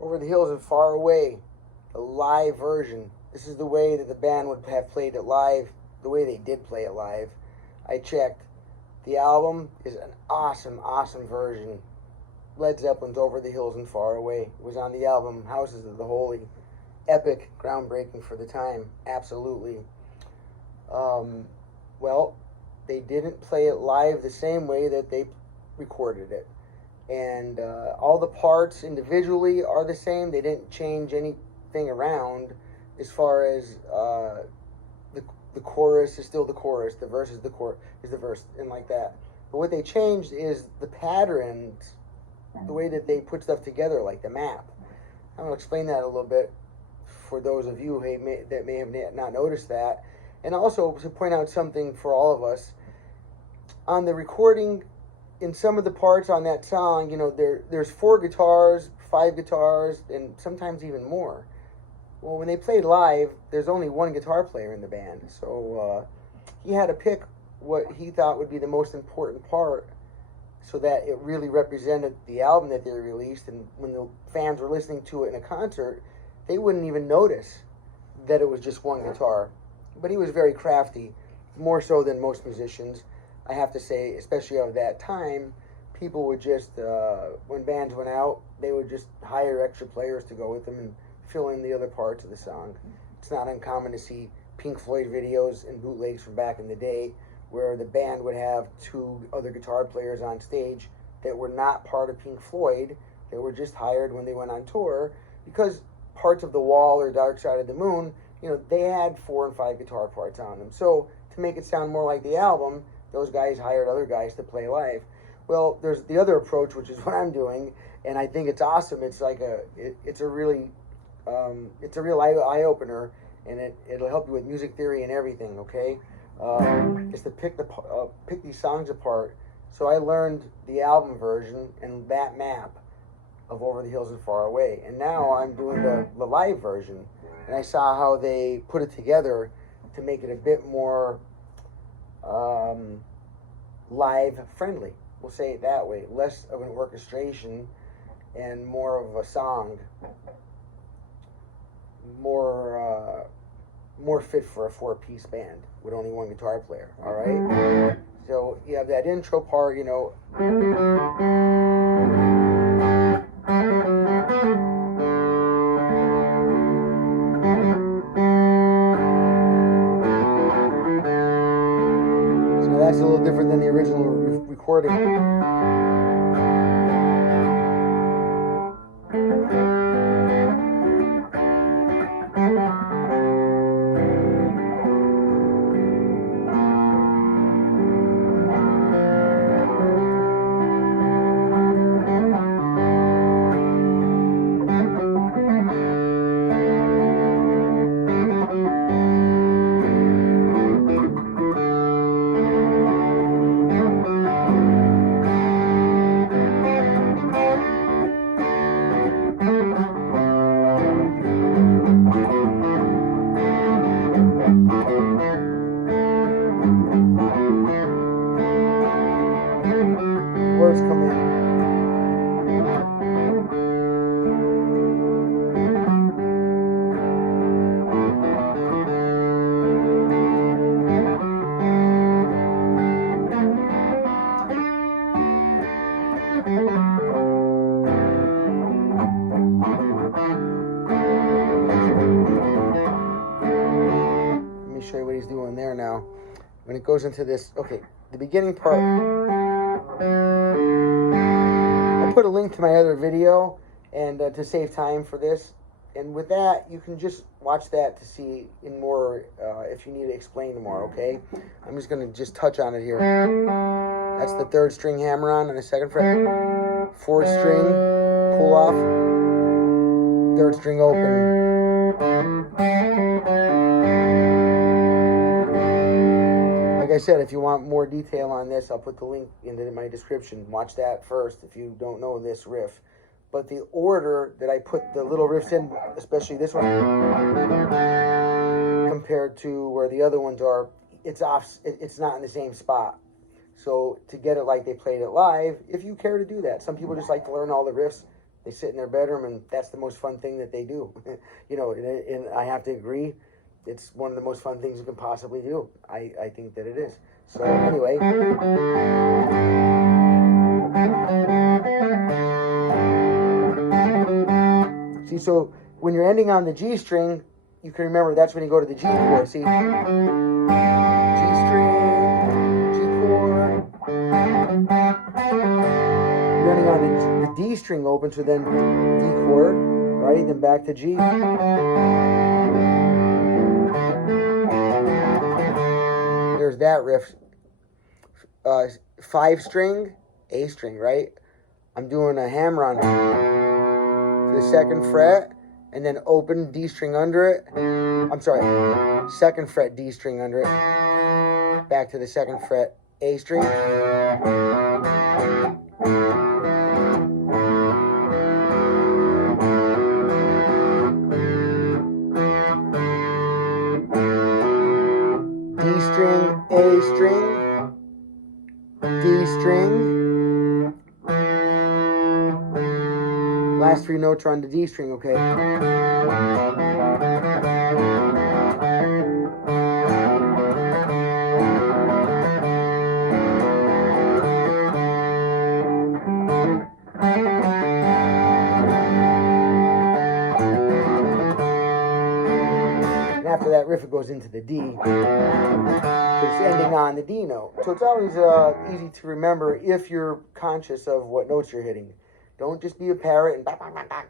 Over the Hills and Far Away, a live version. This is the way that the band would have played it live, the way they did play it live. I checked. The album is an awesome, awesome version. Led Zeppelin's Over the Hills and Far Away. It was on the album Houses of the Holy. Epic, groundbreaking for the time. Absolutely. Well, they didn't play it live the same way that they recorded it. And all the parts individually are the same. They didn't change anything around as far as the chorus is still the chorus, the verse is the verse, and like that. But what they changed is the patterns, the way that they put stuff together, like the map. I'm going to explain that a little bit for those of you that may have not noticed that. And also to point out something for all of us. On the recording, in some of the parts on that song, there's 4 guitars, 5 guitars, and sometimes even more. Well, when they played live, there's only 1 guitar player in the band. So he had to pick what he thought would be the most important part so that it really represented the album that they released. And when the fans were listening to it in a concert, they wouldn't even notice that it was just 1 guitar. But he was very crafty, more so than most musicians. I have to say, especially of that time, people would just, when bands went out, they would just hire extra players to go with them and fill in the other parts of the song. It's not uncommon to see Pink Floyd videos and bootlegs from back in the day where the band would have 2 other guitar players on stage that were not part of Pink Floyd. They were just hired when they went on tour because parts of The Wall or Dark Side of the Moon, they had 4 and 5 guitar parts on them. So to make it sound more like the album, those guys hired other guys to play live. Well, there's the other approach, which is what I'm doing, and I think it's awesome. It's like it's a real eye-opener, and it'll help you with music theory and everything, okay? Is to pick these songs apart. So I learned the album version and that map of Over the Hills and Far Away, and now I'm doing the live version, and I saw how they put it together to make it a bit more live friendly. We'll say it that way. Less of an orchestration and more of a song. More fit for a 4-piece band with only 1 guitar player. All right. So you have that intro part. That's a little different than the original recording. Words come in. Let me show you what he's doing there now. When it goes into this, okay, the beginning part. I'll put a link to my other video and to save time for this. And with that, you can just watch that to see in more if you need to explain more, okay? I'm just going to just touch on it here. That's the 3rd string hammer-on the 2nd fret. 4th string, pull off. 3rd string open. Like I said, if you want more detail on this, I'll put the link into my description. Watch that first if you don't know this riff. But the order that I put the little riffs in, especially this one, compared to where the other ones are, it's off. It's not in the same spot. So to get it like they played it live, if you care to do that. Some people just like to learn all the riffs They sit in their bedroom, and that's the most fun thing that they do. You know, and I have to agree, it's one of the most fun things you can possibly do. I think that it is. So anyway. See, so when you're ending on the G string, you can remember that's when you go to the G chord. See? G string, G chord. You're ending on the D string open, so then D chord, right? Then back to G. There's that riff. 5 string, A string, right? I'm doing a hammer on the 2nd fret, and then open D string under it. I'm sorry, 2nd fret D string under it. Back to the 2nd fret A string. D string, A string, D string. Last 3 notes are on the D string, okay? And after that riff, it goes into the D. It's ending on the D note. So it's always easy to remember if you're conscious of what notes you're hitting. Don't just be a parrot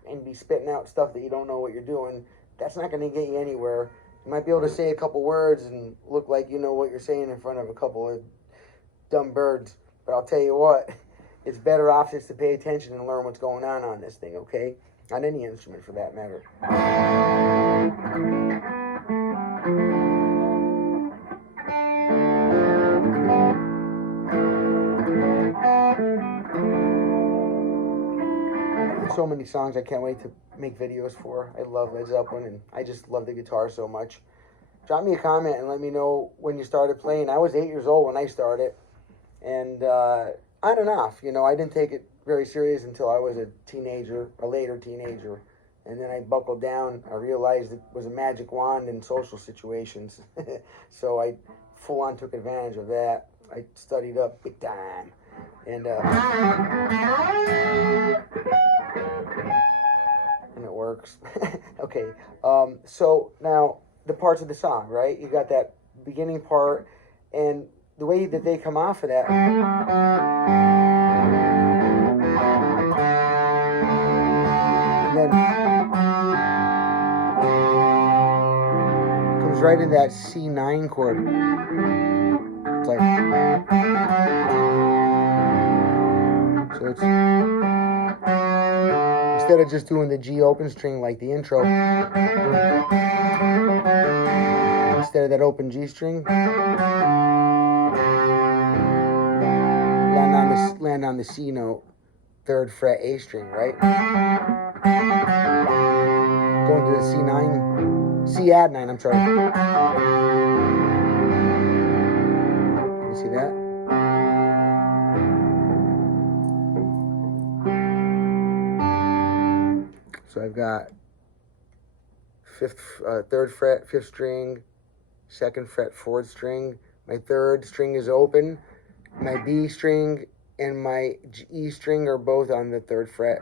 and be spitting out stuff that you don't know what you're doing. That's not going to get you anywhere. You might be able to say a couple words and look like you know what you're saying in front of a couple of dumb birds. But I'll tell you what, it's better off just to pay attention and learn what's going on this thing, okay? On any instrument for that matter. So many songs I can't wait to make videos for. I love Led Zeppelin, and I just love the guitar so much. Drop me a comment and let me know when you started playing. I was 8 years old when I started, and on and off. You know, I didn't take it very serious until I was a teenager, a later teenager, and then I buckled down. I realized it was a magic wand in social situations, so I full-on took advantage of that. I studied up big time, and it works. Okay, so now the parts of the song, right? You got that beginning part, and the way that they come off of that, and then comes right in that C9 chord. It's like, so it's, instead of just doing the G open string like the intro, instead of that open G string, land on the C note, 3rd fret A string, right? Going to the C9, C add 9, I'm sorry. Can you see that? So I've got 3rd fret, 5th string, 2nd fret, 4th string. My 3rd string is open. My B string and my E string are both on the 3rd fret.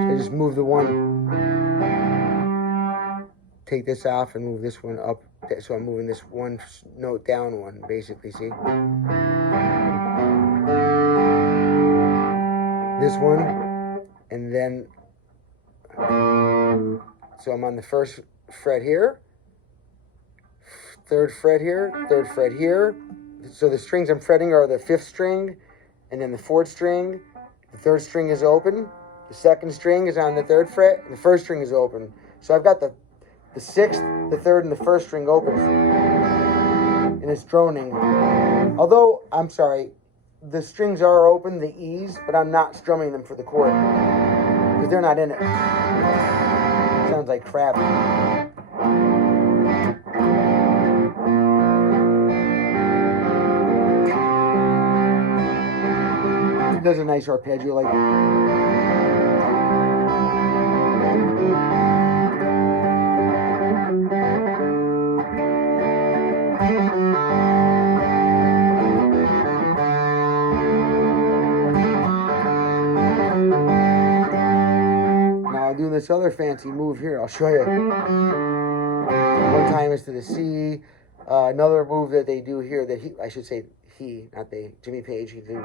So I just move the one. Take this off and move this one up. So I'm moving this one note down one, basically, see? This one, and then, so I'm on the 1st fret here, 3rd fret here, 3rd fret here. So the strings I'm fretting are the 5th string, and then the 4th string. The 3rd string is open. The 2nd string is on the 3rd fret, and the 1st string is open. So I've got the 6th, the 3rd, and the 1st string open, and it's droning. Although, I'm sorry, the strings are open, the E's, but I'm not strumming them for the chord, because they're not in it. like crap. It does a nice arpeggio like. Now I'll do this other fancy move here. I'll show you. One time is to the C. Another move that they do here that I should say he, not they, Jimmy Page, he does.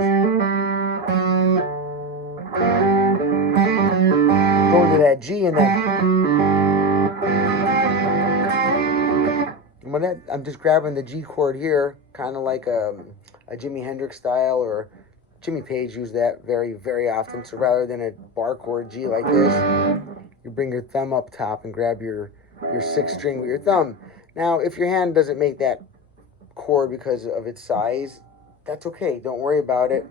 Going to that G and then. And when that, I'm just grabbing the G chord here, kind of like a Jimi Hendrix style, or Jimmy Page used that very, very often. So rather than a bar chord G like this, you bring your thumb up top and grab your 6th string with your thumb. Now, if your hand doesn't make that chord because of its size, that's okay. Don't worry about it.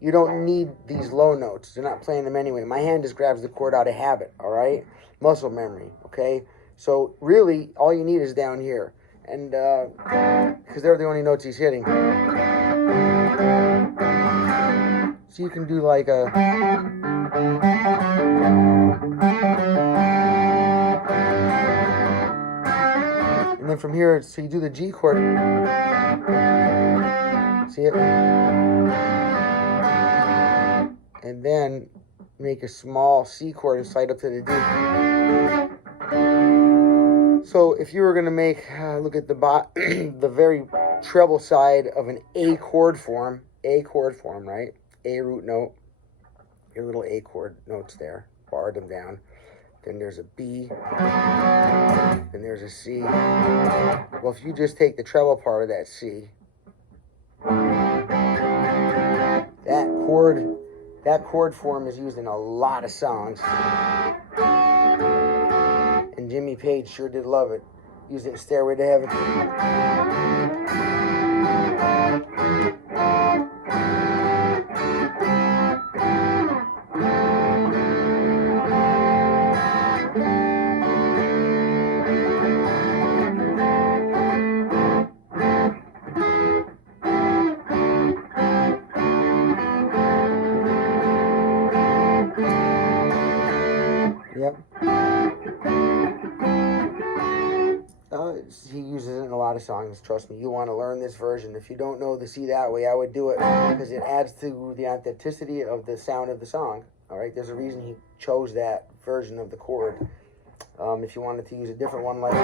You don't need these low notes. You're not playing them anyway. My hand just grabs the chord out of habit, all right? Muscle memory, okay? So really, all you need is down here. And because they're the only notes he's hitting. So you can do like a... And then from here, so you do the G chord. See it? And then make a small C chord and slide up to the D. So if you were going to make, look at the the very treble side of an A chord form, right? A root note, your little A chord notes there, barred them down. Then there's a B, then there's a C. Well, if you just take the treble part of that C, that chord form is used in a lot of songs. And Jimmy Page sure did love it. Used it in Stairway to Heaven. Yep. He uses it in a lot of songs. Trust me, you want to learn this version. If you don't know the C that way, I would do it because it adds to the authenticity of the sound of the song. All right, there's a reason he chose that version of the chord. If you wanted to use a different one, like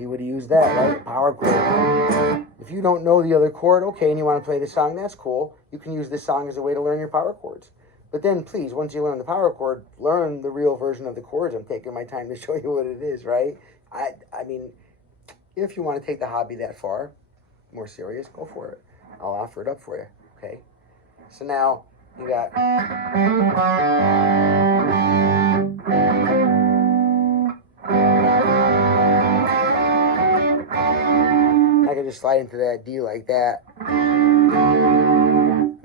you would use that, right? Power chord. If you don't know the other chord, okay, and you want to play the song, that's cool. You can use this song as a way to learn your power chords. But then, please, once you learn the power chord, learn the real version of the chords. I'm taking my time to show you what it is, right? I mean, if you want to take the hobby that far, more serious, go for it. I'll offer it up for you, okay? So now, you got... I can just slide into that D like that.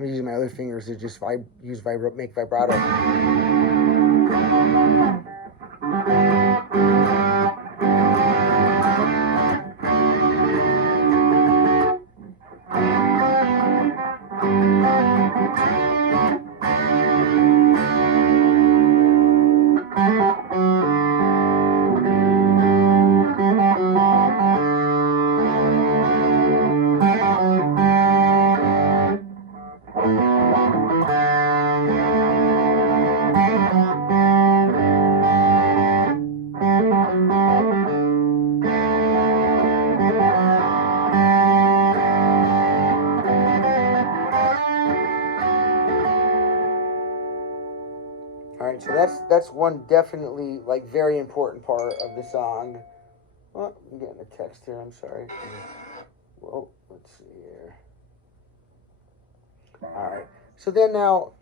I'm using my other fingers to just make vibrato. So that's one definitely like very important part of the song. Oh, I'm getting a text here. I'm sorry. Whoa, let's see here. All right. So then now,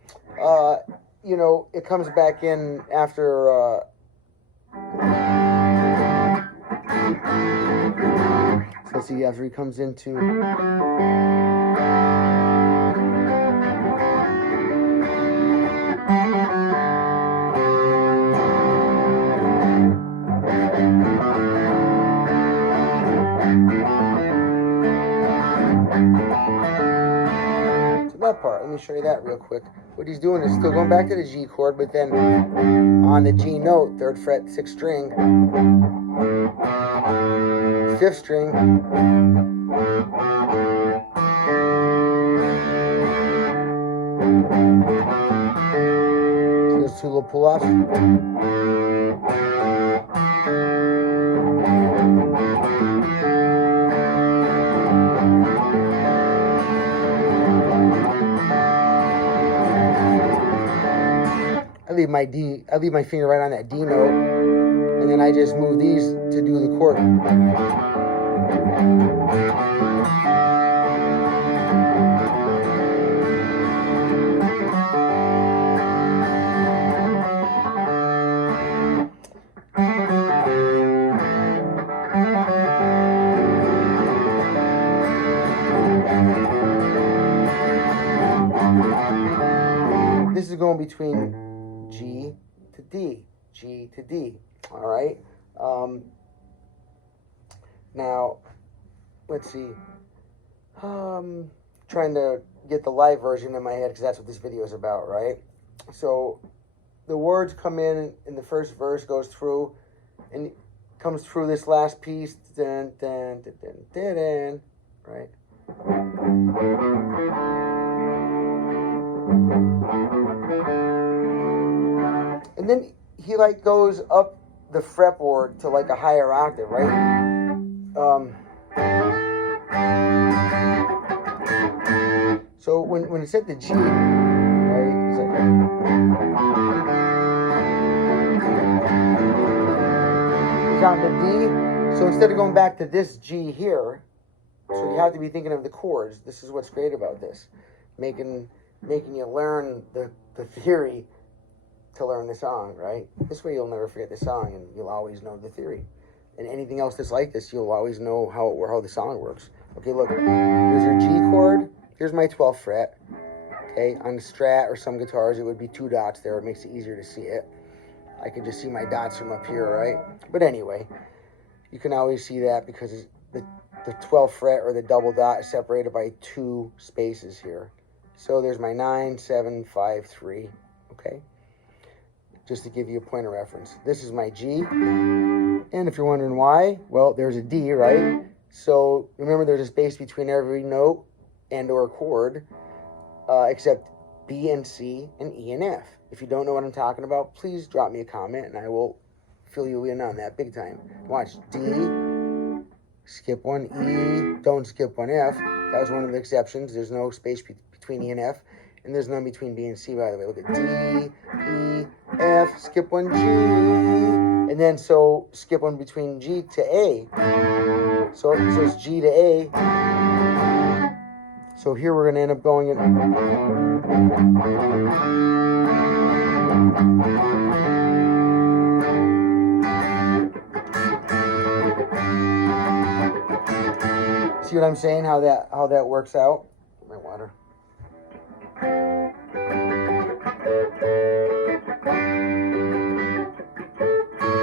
you know, it comes back in after. So let's see, after he comes into. me show you that real quick. What he's doing is still going back to the G chord, but then on the G note, 3rd fret, 6th string, 5th string, so those 2 little pull-offs. I leave my finger right on that D note, and then I just move these to do the chord. This is going between G to D, G to D, all right? Now, let's see. Trying to get the live version in my head because that's what this video is about, right? So the words come in the first verse, goes through, and comes through this last piece, dun, dun, dun, dun, dun, dun, right? And then he like goes up the fretboard to like a higher octave, right? So when it's at the G, right? It's like, it's on the D. So instead of going back to this G here, so you have to be thinking of the chords. This is what's great about this, making you learn the theory to learn the song, right? This way you'll never forget the song and you'll always know the theory. And anything else that's like this, you'll always know how the song works. Okay, look, here's your G chord. Here's my 12th fret. Okay, on the Strat or some guitars, it would be 2 dots there. It makes it easier to see it. I can just see my dots from up here, right? But anyway, you can always see that because the 12th fret or the double dot is separated by 2 spaces here. So there's my 9, 7, 5, 3, okay? Just to give you a point of reference. This is my G, and if you're wondering why, well, there's a D, right? So remember there's a space between every note and or chord, except B and C and E and F. If you don't know what I'm talking about, please drop me a comment and I will fill you in on that big time. Watch, D, skip one E, don't skip one F. That was one of the exceptions. There's no space between E and F, and there's none between B and C, by the way. Look at D, E, F, skip one G, and then so skip one between G to A. So it's G to A. So here we're going to end up going in. See what I'm saying? How that works out? Get my water.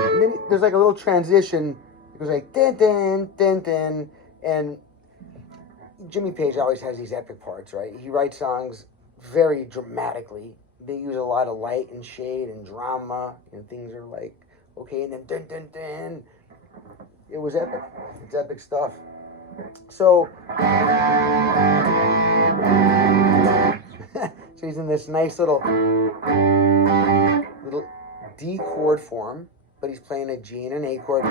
And then there's like a little transition. It goes like dun dun dun dun, and Jimmy Page always has these epic parts, right? He writes songs very dramatically. They use a lot of light and shade and drama, and things are like, okay, and then dun dun dun. It was epic. It's epic stuff. So, so he's in this nice little D chord form, but he's playing a G and an A chord.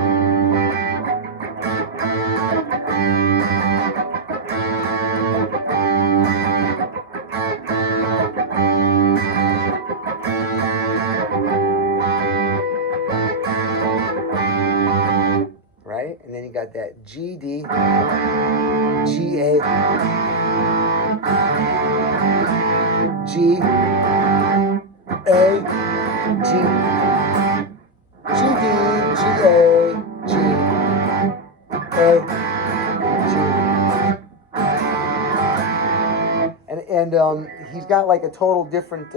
Right? And then you got that G D, G A, G A, G, G D, G A, G A, G. And he's got like a total different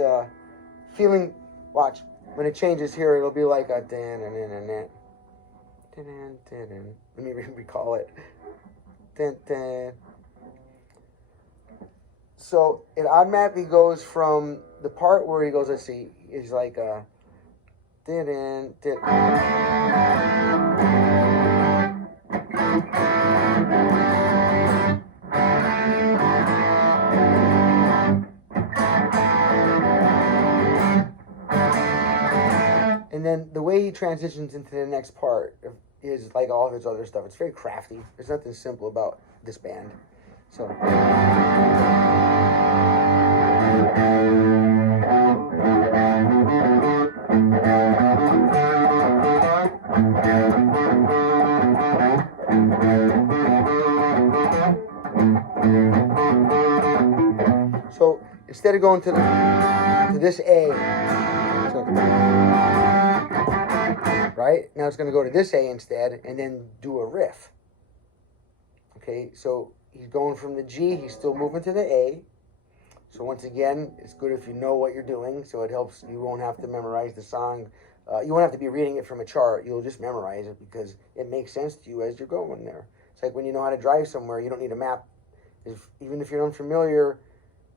feeling. Watch, when it changes here, it'll be like a dan. Let me recall it. So it automatically goes from the part where he goes, let's see, is like didn't. And then the way he transitions into the next part is like all of his other stuff. It's very crafty. There's nothing simple about this band. So. So instead of going to this A, so, right? Now it's going to go to this A instead and then do a riff. Okay, so he's going from the G, he's still moving to the A. So once again, it's good if you know what you're doing, so it helps. You won't have to memorize the song. You won't have to be reading it from a chart. You'll just memorize it because it makes sense to you as you're going there. It's like when you know how to drive somewhere, you don't need a map. Even if you're unfamiliar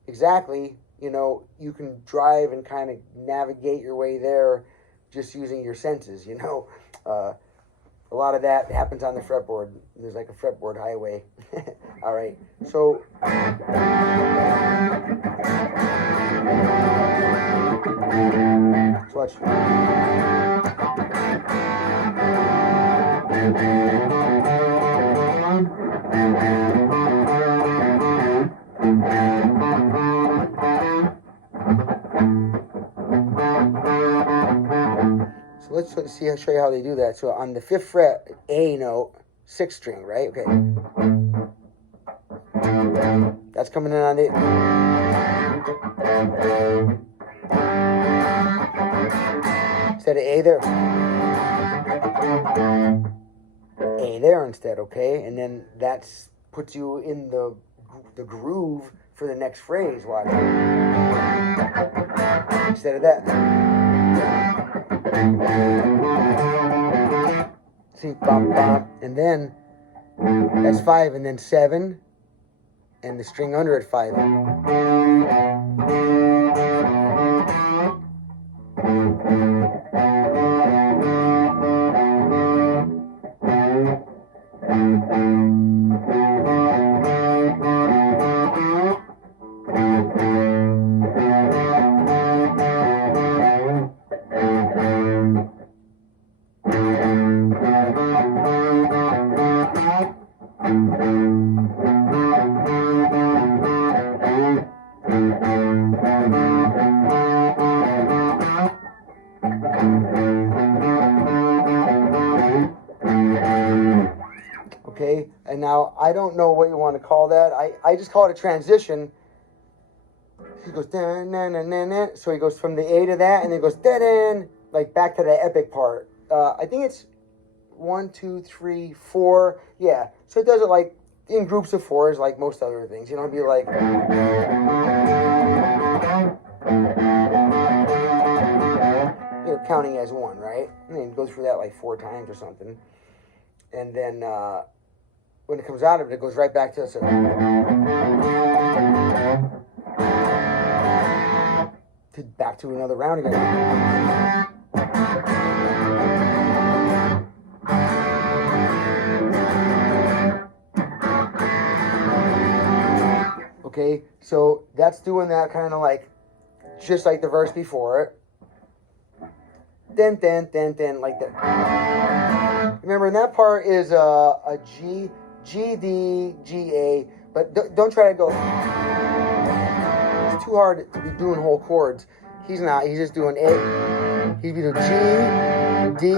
exactly, you know, you can drive and kind of navigate your way there just using your senses, you know. A lot of that happens on the fretboard. There's like a fretboard highway. All right, so watch. So let's show you how they do that. So on the 5th fret, A note, 6th string, right? Okay. That's coming in on the... Instead of A there. A there instead, okay? And then that's puts you in the groove for the next phrase. Watch. Instead of that. See, bop, bop. And then that's 5, and then 7, and the string under it 5. Okay, and now I don't know what you want to call that. I just call it a transition. He goes da na na na na. So he goes from the A to that, and then goes da da, like back to the epic part. I think it's 1, 2, 3, 4. Yeah, so it does it like in groups of 4s, like most other things. You don't be like. You're counting as 1, right? And then go through that like 4 times or something, and then. When it comes out of it, it goes right back to us. Back to another round again. Okay, so that's doing that kind of like, just like the verse before it. Then, like that. Remember, in that part is a G D DAE, but don't try to go. It's too hard to be doing whole chords. He's not. He's just doing A. He's doing G, D,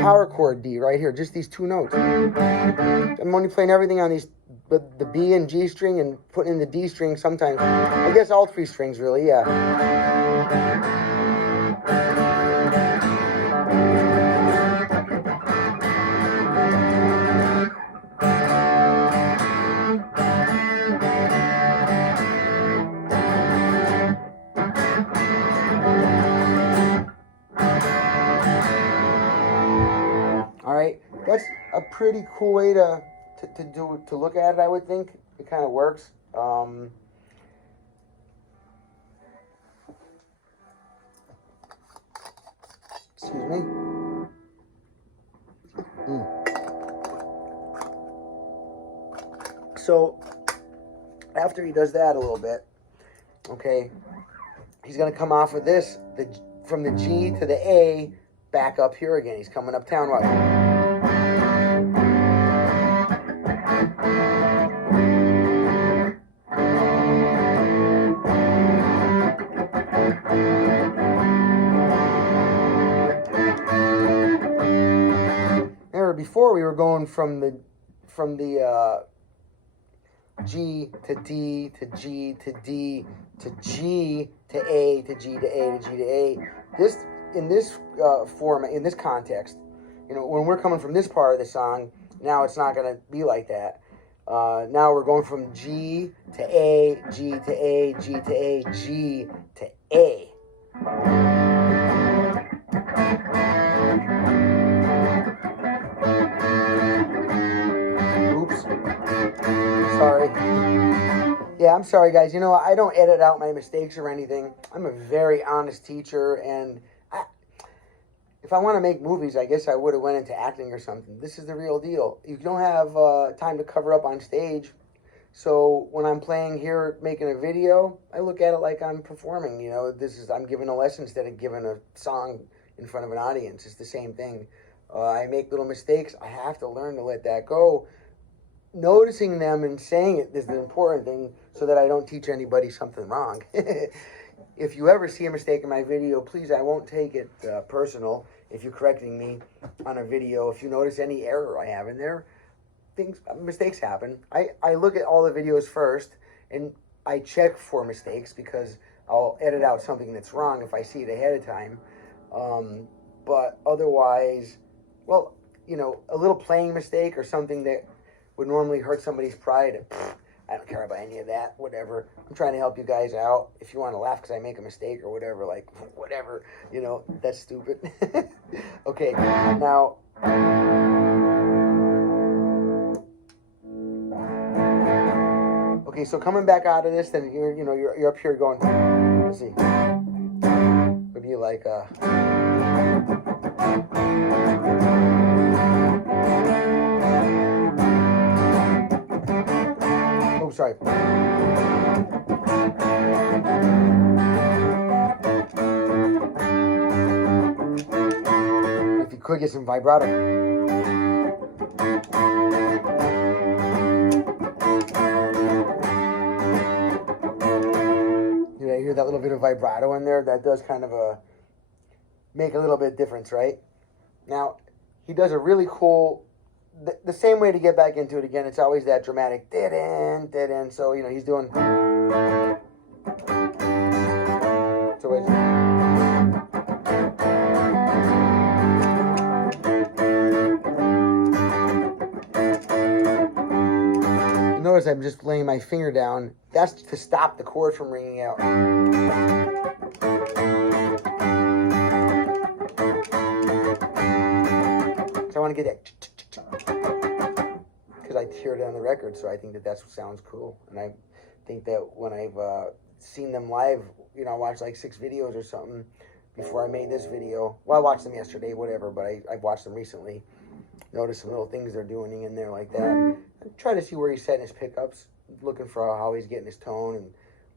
power chord D right here. Just these 2 notes. I'm only playing everything on these, but the B and G string and putting in the D string sometimes. I guess all 3 strings really. Yeah. That's a pretty cool way to look at it. I would think it kind of works. Excuse me. So after he does that a little bit, okay, he's going to come off of this, from the G to the A, back up here again. He's coming uptown. Watch. Remember, before we were going from the G to D to G to D to G to A to G to A to G to A. This, in this format, in this context, you know, when we're coming from this part of the song, now it's not going to be like that. Now we're going from G to A, G to A, G to A, G to A. Oops. Sorry. Yeah, I'm sorry, guys. You know, I don't edit out my mistakes or anything. I'm a very honest teacher, and if I want to make movies, I guess I would have went into acting or something. This is the real deal. You don't have time to cover up on stage. So when I'm playing here, making a video, I look at it like I'm performing. You know, I'm giving a lesson instead of giving a song in front of an audience. It's the same thing. I make little mistakes. I have to learn to let that go. Noticing them and saying it is the important thing, so that I don't teach anybody something wrong. If you ever see a mistake in my video, please, I won't take it personal. If you're correcting me on a video, if you notice any error I have in there, mistakes happen. I look at all the videos first, and I check for mistakes, because I'll edit out something that's wrong if I see it ahead of time. But otherwise, well, you know, a little playing mistake or something that would normally hurt somebody's pride, I don't care about any of that, whatever. I'm trying to help you guys out. If you want to laugh because I make a mistake or whatever, like, whatever, you know, that's stupid. Okay, now, okay, so coming back out of this, then you're up here going, let's see, would be like, oh, sorry. If you could get some vibrato. You hear that little bit of vibrato in there? That does kind of make a little bit of difference, right? Now, he does a really cool, the same way to get back into it again, it's always that dramatic dead end. So, you know, he's doing. So it's. You notice I'm just laying my finger down. That's to stop the chord from ringing out. So I want to get that. Because I hear it on the record, so I think that that's what sounds cool. And I think that when I've seen them live, you know, I watched like 6 videos or something before I made this video. Well, I watched them yesterday, whatever, but I've watched them recently. Noticed some little things they're doing in there like that. I try to see where he's setting his pickups, looking for how he's getting his tone, and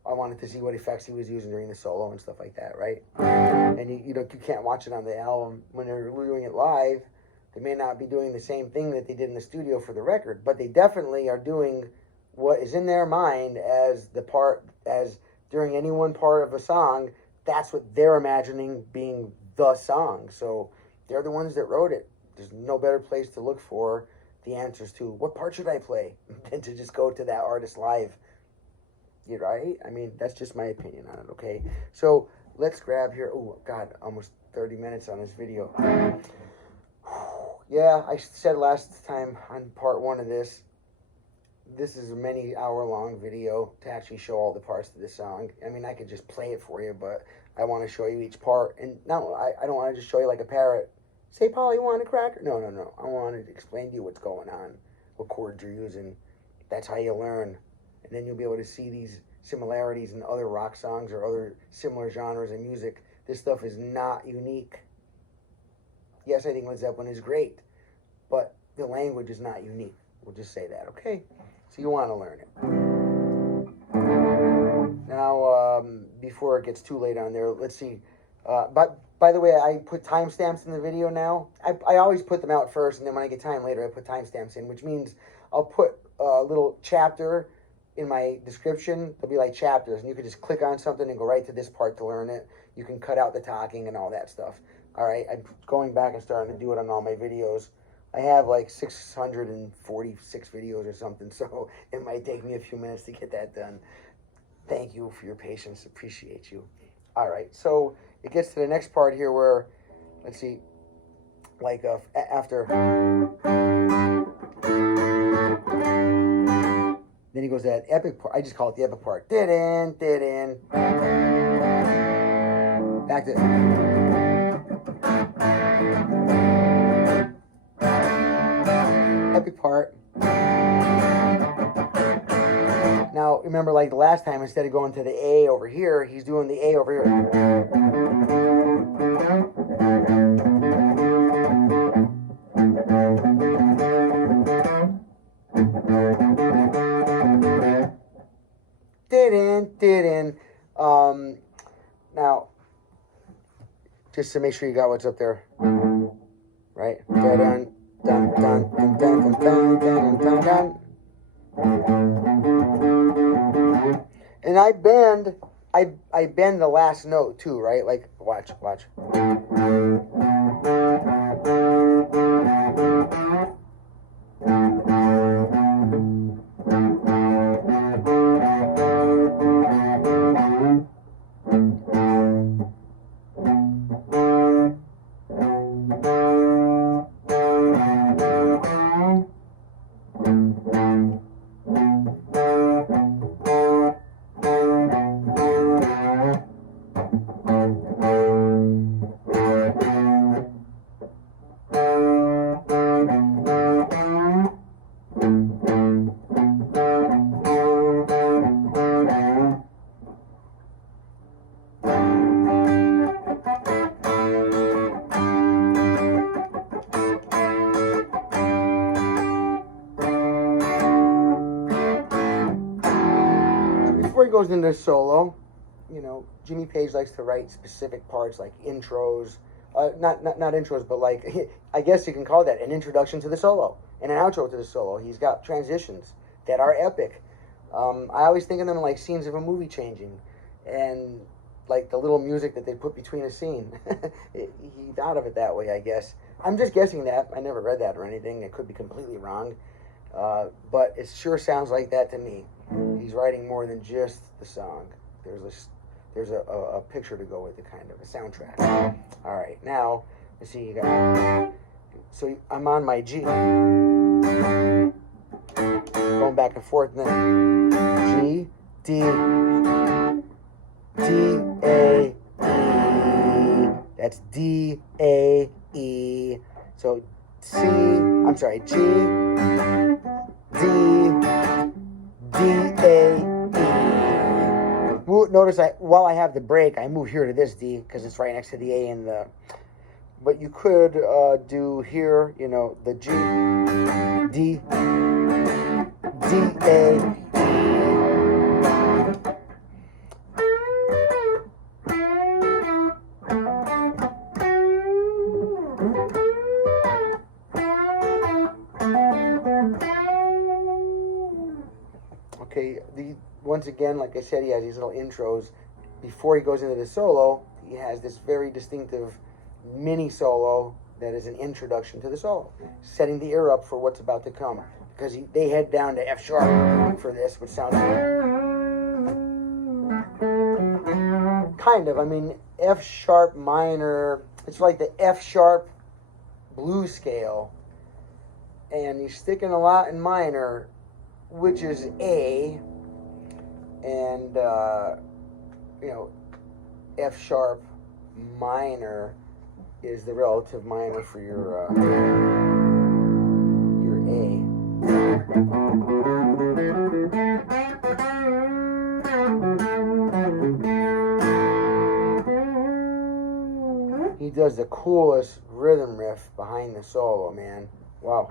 I wanted to see what effects he was using during the solo and stuff like that, right? And you can't watch it on the album when they're doing it live. They may not be doing the same thing that they did in the studio for the record, but they definitely are doing what is in their mind as during any one part of a song. That's what they're imagining being the song. So they're the ones that wrote it. There's no better place to look for the answers to what part should I play than to just go to that artist live. You're right? I mean, that's just my opinion on it, okay? So let's grab here. Oh, God, almost 30 minutes on this video. Yeah, I said last time on part 1 of this is a many hour-long video to actually show all the parts of the song. I mean, I could just play it for you, but I want to show you each part. And no, I don't want to just show you like a parrot. Say, Paul, you want a cracker? No. I want to explain to you what's going on, what chords you're using. That's how you learn. And then you'll be able to see these similarities in other rock songs or other similar genres of music. This stuff is not unique. Yes, I think Led Zeppelin is great, but the language is not unique. We'll just say that, okay? So you want to learn it. Now, before it gets too late on there, let's see. But by the way, I put timestamps in the video now. I always put them out first, and then when I get time later, I put timestamps in, which means I'll put a little chapter in my description. There'll be like chapters, and you can just click on something and go right to this part to learn it. You can cut out the talking and all that stuff. All right, I'm going back and starting to do it on all my videos. I have like 646 videos or something, so it might take me a few minutes to get that done. Thank you for your patience. Appreciate you. All right, so it gets to the next part here where, let's see, like after, then he goes to that epic part. I just call it the epic part. Did-in, did-in. Back to epic part. Now, remember, like the last time, instead of going to the A over here, he's doing the A over here. Did-in. Now, just to make sure you got what's up there, right? Dun dun dun dun dun dun dun dun dun. And I bend the last note too, right? Like, watch. Before he goes into solo, you know, Jimmy Page likes to write specific parts like intros, not intros, but like, I guess you can call that an introduction to the solo and an outro to the solo. He's got transitions that are epic. I always think of them like scenes of a movie changing, and like the little music that they put between a scene. He thought of it that way, I guess. I'm just guessing that. I never read that or anything. It could be completely wrong. But it sure sounds like that to me. He's writing more than just the song. There's a picture to go with it, kind of a soundtrack. All right, now let's see. So I'm on my G, going back and forth, and then G D A E. That's D A E. So G D A E. Notice while I have the break, I move here to this D because it's right next to the A and the. But you could do here, you know, the G D A E. Okay, once again, like I said, he has these little intros. Before he goes into the solo, he has this very distinctive mini solo that is an introduction to the solo, setting the ear up for what's about to come. Because they head down to F sharp for this, which sounds kind of, I mean, F sharp minor, it's like the F sharp blues scale, and he's sticking a lot in minor, which is A, and you know, F sharp minor is the relative minor for your A. He does the coolest rhythm riff riff behind the solo, man. Wow.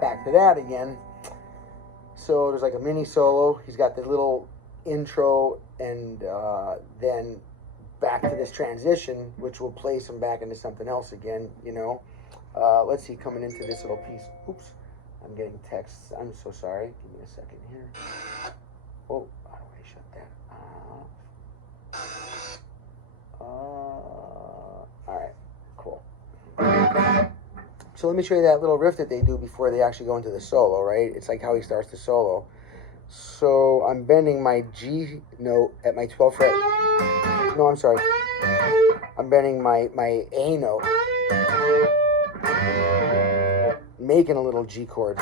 Back to that again. So there's like a mini solo. He's got the little intro, and then back to this transition, which will place him back into something else again, you know. Let's see, coming into this little piece. Oops, I'm getting texts. I'm so sorry. Give me a second here. Oh, how do I shut that off? Alright, cool. So let me show you that little riff that they do before they actually go into the solo, right? It's like how he starts the solo. So I'm bending my G note at my 12th fret. No, I'm sorry. I'm bending my A note, making a little G chord.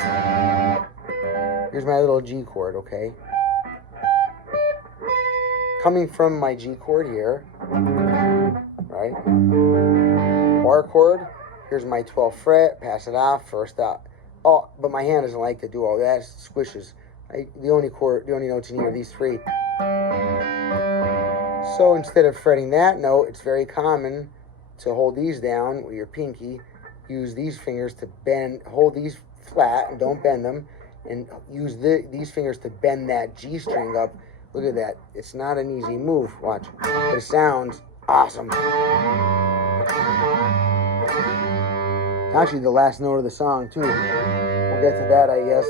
Here's my little G chord, okay? Coming from my G chord here, right? Bar chord. Here's my 12th fret, pass it off, first up. Oh, but my hand doesn't like to do all that. It squishes. The only notes you need are these three. So instead of fretting that note, it's very common to hold these down with your pinky. Use these fingers to bend, hold these flat and don't bend them, and use these fingers to bend that G string up. Look at that. It's not an easy move. Watch. But it sounds awesome. Actually, the last note of the song, too. We'll get to that, I guess.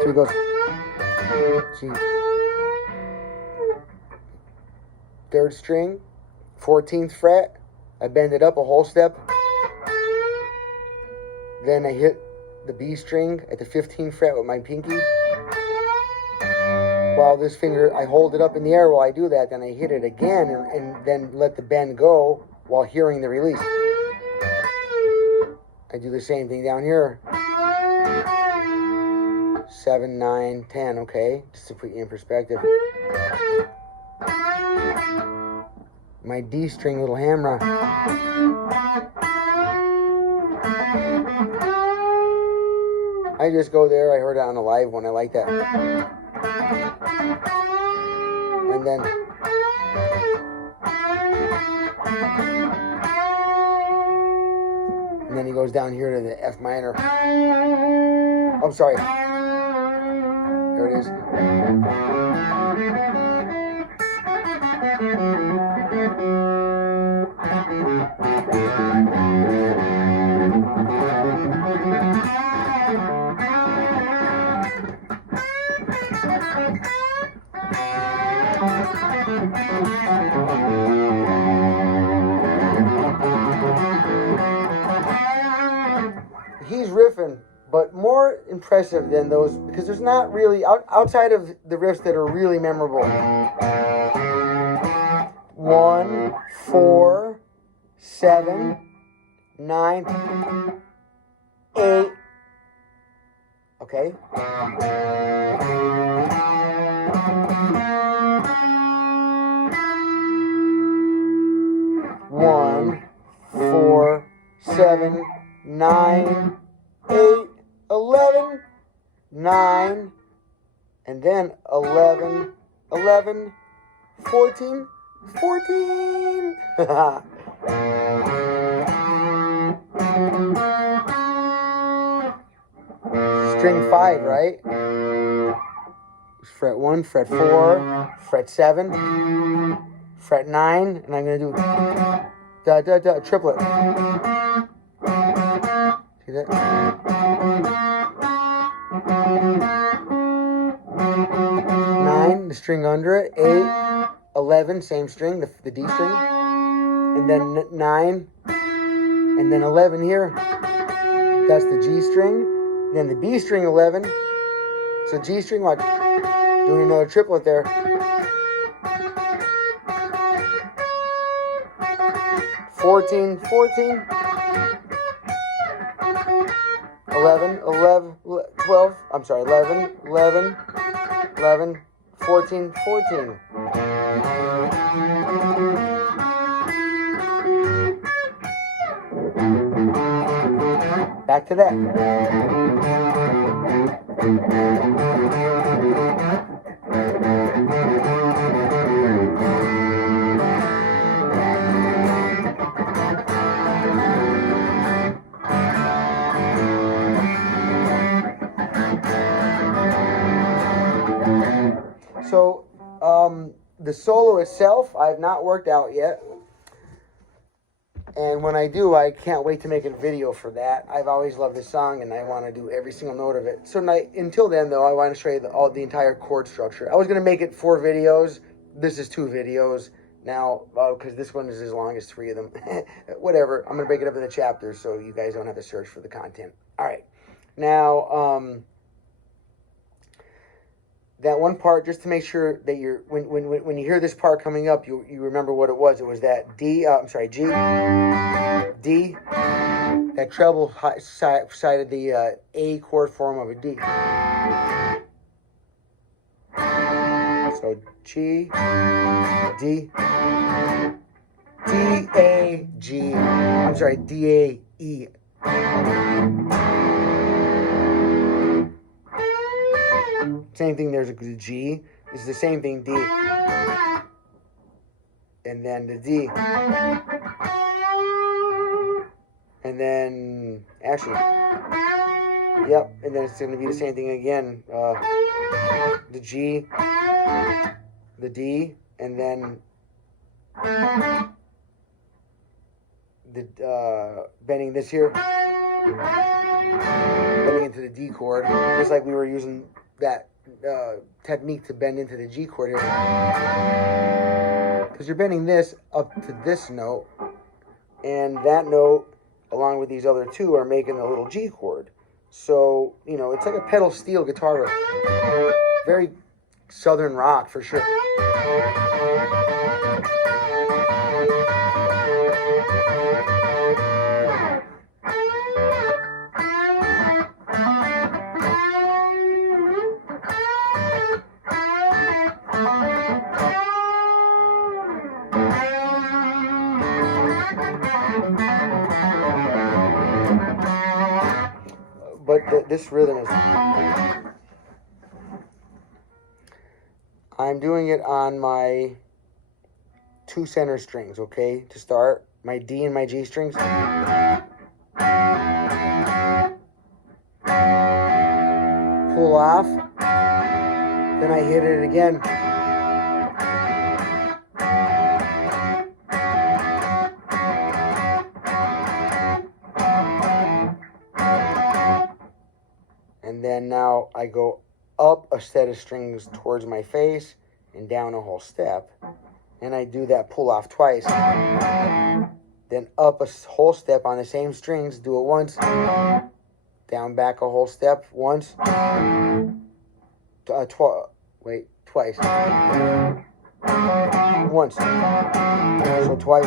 So he goes, see, 3rd string, 14th fret. I bend it up a whole step. Then I hit the B string at the 15th fret with my pinky. While this finger, I hold it up in the air while I do that. Then I hit it again and then let the bend go while hearing the release. I do the same thing down here. 7, 9, 10, okay? Just to put you in perspective. My D string little hammer. I just go there. I heard it on the live one. I like that. And then he goes down here to the F minor. Oh, sorry. There it is. He's riffing, but more impressive than those, because there's not really, outside of the riffs that are really memorable. 1, 4, 7, 9, 8. Okay? One, 4, 7, 9, 8, 11, 9, and then 11, 11, 14, 14. String 5, right? Fret 1, fret 4, fret 7, fret 9, and I'm going to do da da da triplet. See that? 9, the string under it. 8, 11, same string, the D string. And then 9, and then 11 here. That's the G string. Then the B string 11. So G string, watch. Doing another triplet there. 14, 14. 11, 11, 12. I'm sorry, 11, 11, 11, 14, 14. Back to that. So, the solo itself, I've not worked out yet. And when I do, I can't wait to make a video for that. I've always loved this song, and I want to do every single note of it. So until then, though, I want to show you the entire chord structure. I was going to make it 4 videos. This is 2 videos now, because this one is as long as 3 of them. Whatever. I'm going to break it up into chapters so you guys don't have to search for the content. All right. Now, that one part, just to make sure that you're when you hear this part coming up, you remember what it was. It was that D. G, D, that treble side of the A chord form of a D. So G, D, D, A, G. I'm sorry, D, A, E. Same thing, there's a G. This is the same thing, D. And then the D. And then, actually, yep, and then it's going to be the same thing again. The G, the D, and then the bending this here. Bending into the D chord, just like we were using that technique to bend into the G chord here, because you're bending this up to this note, and that note along with these other 2 are making a little G chord. So, you know, it's like a pedal steel guitar riff. Very southern rock for sure. But this rhythm is... I'm doing it on my 2 center strings, okay? To start, my D and my G strings. Pull off. Then I hit it again. And then now I go up a set of strings towards my face and down a whole step. And I do that pull off twice. Then up a whole step on the same strings, do it once. Down back a whole step once. Twice. Once. So twice.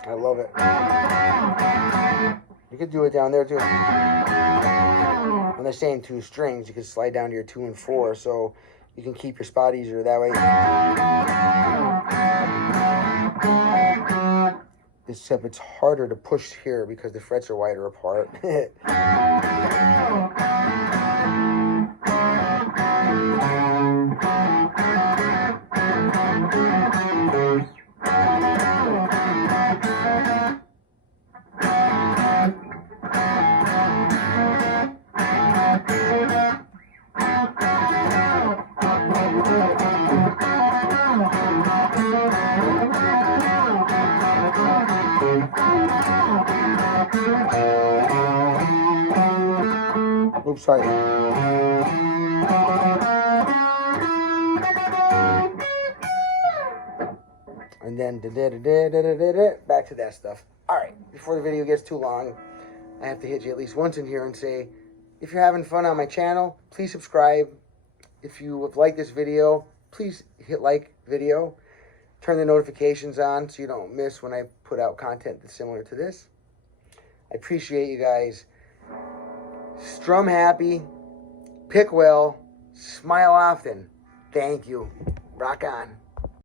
I love it. You could do it down there too. When they're saying 2 strings, you can slide down to your 2 and 4, so you can keep your spot easier that way. Except it's harder to push here because the frets are wider apart. Oops, sorry. And then back to that stuff. All right, before the video gets too long, I have to hit you at least once in here and say, if you're having fun on my channel, please subscribe. If you have liked this video, please hit like video. Turn the notifications on so you don't miss when I put out content that's similar to this. I appreciate you guys. Strum happy, pick well, smile often. Thank you. Rock on.